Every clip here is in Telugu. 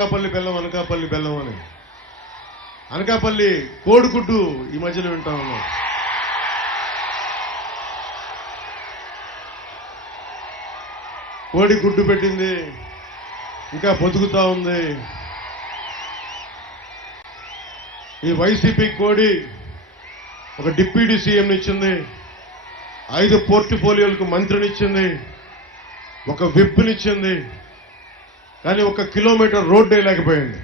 అనకాపల్లి బెల్లం అనకాపల్లి బెల్లం అని అనకాపల్లి కోడిగుడ్డు ఈ మధ్యలో వింటా ఉన్నాం. కోడి గుడ్డు పెట్టింది, ఇంకా బతుకుతా ఉంది. ఈ వైసీపీ కోడి ఒక డిప్యూటీ సీఎంని ఇచ్చింది, 5 పోర్ట్ఫోలియోలకు మంత్రినిచ్చింది, ఒక విప్నిచ్చింది, కానీ 1 కిలోమీటర్ రోడ్డే లేకపోయింది.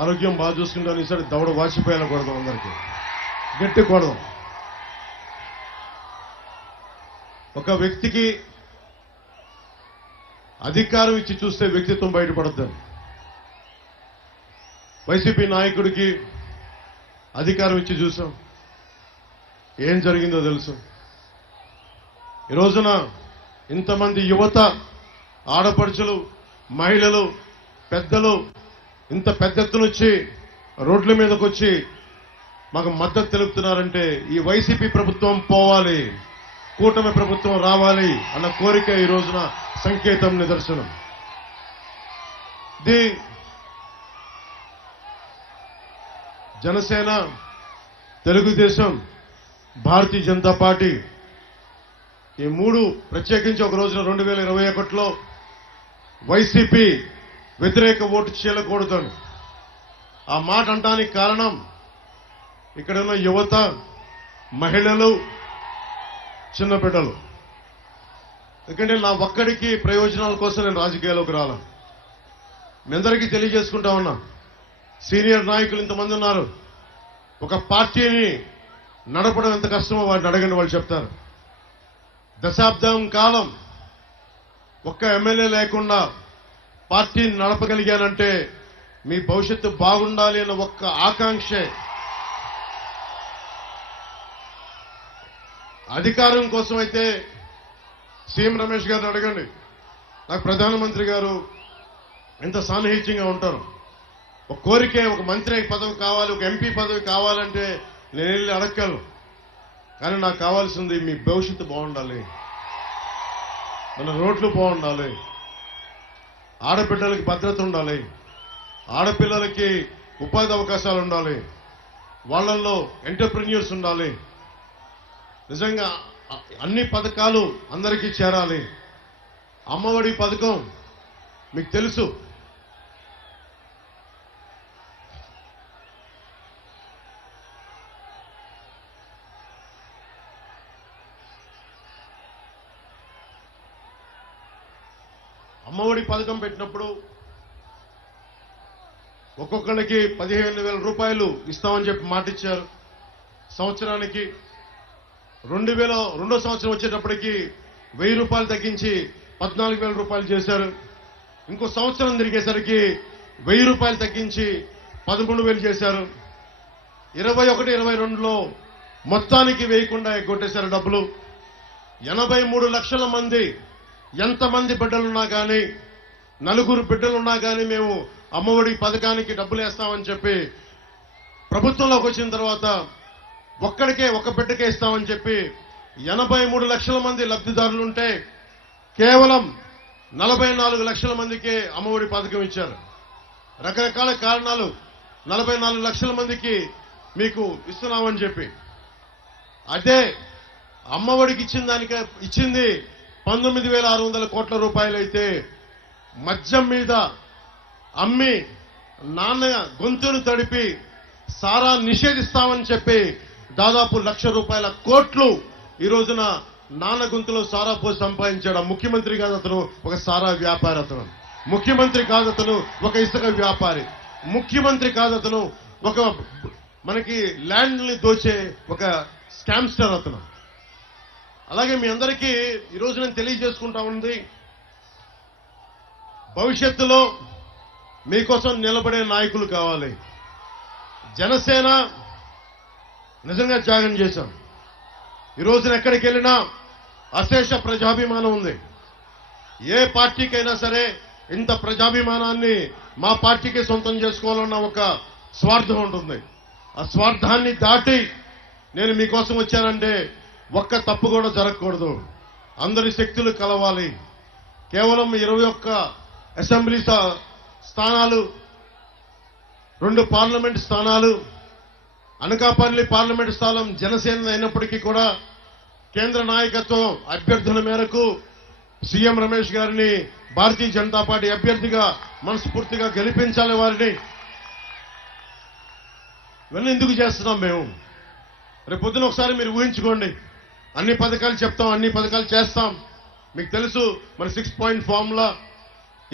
ఆరోగ్యం బాగా చూసుకుంటాను. ఈసారి దవడ వాచిపోయేలా కొడదాం, అందరికీ గట్టి కొడదాం. ఒక వ్యక్తికి అధికారం ఇచ్చి చూస్తే వ్యక్తిత్వం బయటపడద్దని, వైసీపీ నాయకుడికి అధికారం ఇచ్చి చూసాం, ఏం జరిగిందో తెలుసు. ఈ రోజున ఇంతమంది యువత, ఆడపడుచులు, మహిళలు, పెద్దలు ఇంత పెద్ద ఎత్తున వచ్చి రోడ్ల మీదకి వచ్చి మాకు మద్దతు తెలుపుతున్నారంటే ఈ వైసీపీ ప్రభుత్వం పోవాలి, కూటమి ప్రభుత్వం రావాలి అన్న కోరిక ఈ రోజున సంకేతం, నిదర్శనం. ఇది జనసేన, తెలుగుదేశం, భారతీయ జనతా పార్టీ ఈ 3 ప్రత్యేకించి ఒక రోజున 2021లో వైసీపీ వ్యతిరేక ఓటు చీలకూడదని ఆ మాట అంటానికి కారణం ఇక్కడ ఉన్న యువత, మహిళలు, చిన్నపిల్లలు. ఎందుకంటే నా ఒక్కడికి ప్రయోజనాల కోసం నేను రాజకీయాల్లోకి రాలా. మీ అందరికీ తెలియజేసుకుంటా ఉన్నా, సీనియర్ నాయకులు ఇంతమంది ఉన్నారు. ఒక పార్టీని నడపడం ఎంత కష్టమో వాటిని అడగండి, వాళ్ళు చెప్తారు. దశాబ్దం కాలం ఒక్క ఎమ్మెల్యే లేకుండా పార్టీని నడపగలిగానంటే మీ భవిష్యత్తు బాగుండాలి అన్న ఒక్క ఆకాంక్షే. అధికారం కోసం అయితే సీఎం రమేష్ గారిని అడగండి. నాకు ప్రధానమంత్రి గారు ఎంత సాన్నిహిత్యంగా ఉంటారు. ఒక కోరికే, ఒక మంత్రి పదవి కావాలి, ఒక ఎంపీ పదవి కావాలంటే నేను వెళ్ళి అడగలను. కానీ నాకు కావాల్సింది మీ భవిష్యత్తు బాగుండాలి, మన రోడ్లు బాగుండాలి, ఆడబిడ్డలకి భద్రత ఉండాలి, ఆడపిల్లలకి ఉపాధి అవకాశాలు ఉండాలి, వాళ్ళల్లో ఎంటర్ప్రెన్యూర్స్ ఉండాలి. నిజంగా అన్ని పథకాలు అందరికీ చేరాలి. అమ్మఒడి పథకం మీకు తెలుసు, అమ్మఒడి పథకం పెట్టినప్పుడు ఒక్కొక్కరికి 15,000 రూపాయలు ఇస్తామని చెప్పి మాట ఇచ్చారు. సంవత్సరానికి 2వ సంవత్సరం వచ్చేటప్పటికి 1000 రూపాయలు తగ్గించి 14,000 రూపాయలు చేశారు. ఇంకో సంవత్సరం తిరిగేసరికి 1000 రూపాయలు తగ్గించి 13,000 చేశారు. 21, 22లో మొత్తానికి వేయకుండా ఎగ్గొట్టేశారు డబ్బులు. 83 లక్షల మంది, ఎంతమంది బిడ్డలున్నా కానీ, 4 బిడ్డలున్నా కానీ మేము అమ్మఒడి పథకానికి డబ్బులు వేస్తామని చెప్పి ప్రభుత్వంలోకి వచ్చిన తర్వాత ఒక్కడికే, ఒక బిడ్డకే ఇస్తామని చెప్పి 83 లక్షల మంది లబ్ధిదారులుంటే కేవలం 44 లక్షల మందికే అమ్మఒడి పథకం ఇచ్చారు. రకరకాల కారణాలు 44 లక్షల మందికి మీకు ఇస్తున్నామని చెప్పి, అదే అమ్మఒడికి ఇచ్చింది 19,600 కోట్ల రూపాయలు అయితే మద్యం మీద అమ్మి నాన్న గొంతును తడిపి సారా నిషేధిస్తామని చెప్పి దాదాపు 1,00,000 రూపాయల కోట్లు ఈ రోజున నాన్న గొంతులో సారా పోసి సంపాదించాడు. ముఖ్యమంత్రి కాదు అతను, ఒక సారా వ్యాపారి. అతను ముఖ్యమంత్రి కాదు, అతను ఒక ఇసుక వ్యాపారి. ముఖ్యమంత్రి కాదు, అతను ఒక మనకి ల్యాండ్ ని దోచే ఒక స్కామ్స్టర్ అతను. అలాగే మీ అందరికీ ఈరోజు నేను తెలియజేసుకుంటా ఉంది, భవిష్యత్తులో మీకోసం నిలబడే నాయకులు కావాలి. జనసేన నిజంగా త్యాగం చేశాం. ఈ రోజున ఎక్కడికి వెళ్ళినా అశేష ప్రజాభిమానం ఉంది. ఏ పార్టీకైనా సరే ఇంత ప్రజాభిమానాన్ని మా పార్టీకి సొంతం చేసుకోవాలన్న ఒక స్వార్థం ఉంటుంది. ఆ స్వార్థాన్ని దాటి నేను మీకోసం వచ్చానంటే ఒక్క తప్పు కూడా జరగకూడదు. అందరి శక్తులు కలవాలి. కేవలం 21 అసెంబ్లీ స్థానాలు, 2 పార్లమెంట్ స్థానాలు, అనకాపల్లి పార్లమెంట్ స్థానం జనసేన అయినప్పటికీ కూడా కేంద్ర నాయకత్వం అభ్యర్థుల మేరకు సీఎం రమేష్ గారిని భారతీయ జనతా పార్టీ అభ్యర్థిగా మనస్ఫూర్తిగా గెలిపించాలి. వారిని ఇవన్నీ ఎందుకు చేస్తున్నాం మేము? రేపు పొద్దున ఒకసారి మీరు ఊహించుకోండి. అన్ని పథకాలు చెప్తాం, అన్ని పథకాలు చేస్తాం. మీకు తెలుసు మన 6 పాయింట్ ఫార్ములా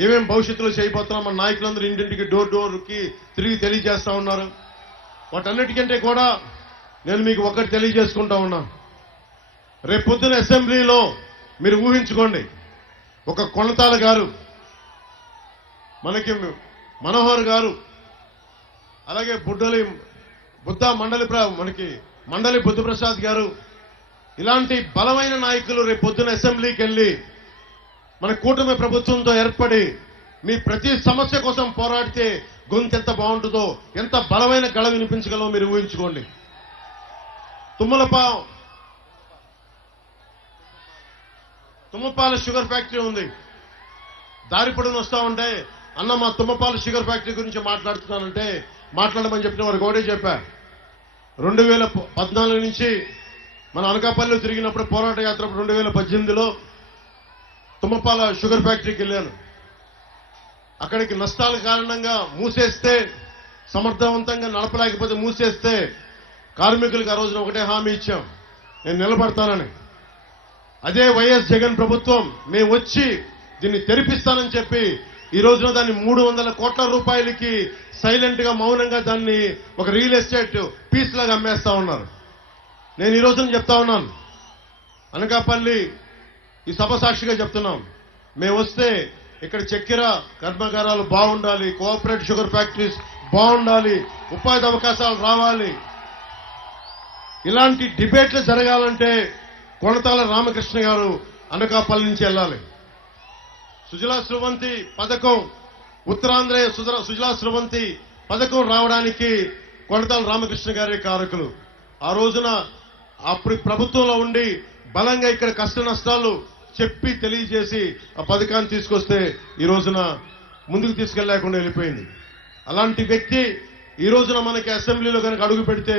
ఏమేం భవిష్యత్తులో చేయబోతున్నాం. మన నాయకులందరూ ఇంటింటికి డోర్కి తిరిగి తెలియజేస్తా ఉన్నారు. వాటన్నిటికంటే కూడా నేను మీకు ఒకటి తెలియజేసుకుంటా ఉన్నా. రేపు పొద్దున అసెంబ్లీలో మీరు ఊహించుకోండి, ఒక కొనతాల గారు, మనకి మనోహర్ గారు, అలాగే మనకి మండలి బుద్ధప్రసాద్ గారు, ఇలాంటి బలమైన నాయకులు రేపు పొద్దున అసెంబ్లీకి వెళ్లి మన కూటమి ప్రభుత్వంతో ఏర్పడి మీ ప్రతి సమస్య కోసం పోరాడితే గొంతు ఎంత బాగుంటుందో, ఎంత బలమైన గళ వినిపించగలమో మీరు ఊహించుకోండి. తుమ్మపాల షుగర్ ఫ్యాక్టరీ ఉంది. దారి పొడవున వస్తా ఉంటే, అన్న మా తుమ్మపాల షుగర్ ఫ్యాక్టరీ గురించి మాట్లాడుతున్నానంటే మాట్లాడమని చెప్పిన వారికి ఒకటే చెప్పా. 2014 నుంచి మన అనకాపల్లిలో తిరిగినప్పుడు పోరాట యాత్ర 2018లో తుమ్మపాల షుగర్ ఫ్యాక్టరీకి వెళ్ళాను. అక్కడికి నష్టాల కారణంగా మూసేస్తే, సమర్థవంతంగా నడపలేకపోతే మూసేస్తే కార్మికులకు ఆ రోజున ఒకటే హామీ ఇచ్చాం, నేను నిలబడతానని. అదే వైఎస్ జగన్ ప్రభుత్వం మేము వచ్చి దీన్ని తెరిపిస్తానని చెప్పి ఈ రోజున దాన్ని 300 కోట్ల రూపాయలకి సైలెంట్ గా మౌనంగా దాన్ని ఒక రియల్ ఎస్టేట్ పీస్ లాగా అమ్మేస్తా ఉన్నారు. నేను ఈ రోజున చెప్తా ఉన్నాను, అనకాపల్లి ఈ సభ సాక్షిగా చెప్తున్నాం, మేము వస్తే ఇక్కడ చక్కెర కర్మాగారాలు బాగుండాలి, కోఆపరేటివ్ షుగర్ ఫ్యాక్టరీస్ బాగుండాలి, ఉపాధి అవకాశాలు రావాలి. ఇలాంటి డిబేట్లు జరగాలంటే కొనతాల రామకృష్ణ గారు అనకాపల్లి నుంచి వెళ్ళాలి. సుజలా స్రవంతి పథకం, ఉత్తరాంధ్ర సుజలా స్రవంతి పథకం రావడానికి కొనతాల రామకృష్ణ గారే కారకులు. ఆ రోజున అప్పుడు ప్రభుత్వంలో ఉండి బలంగా ఇక్కడ కష్ట నష్టాలు చెప్పి తెలియజేసి ఆ పథకాన్ని తీసుకొస్తే ఈ రోజున ముందుకు తీసుకెళ్లేకుండా వెళ్ళిపోయింది. అలాంటి వ్యక్తి ఈ రోజున మనకి అసెంబ్లీలో కనుక అడుగు పెడితే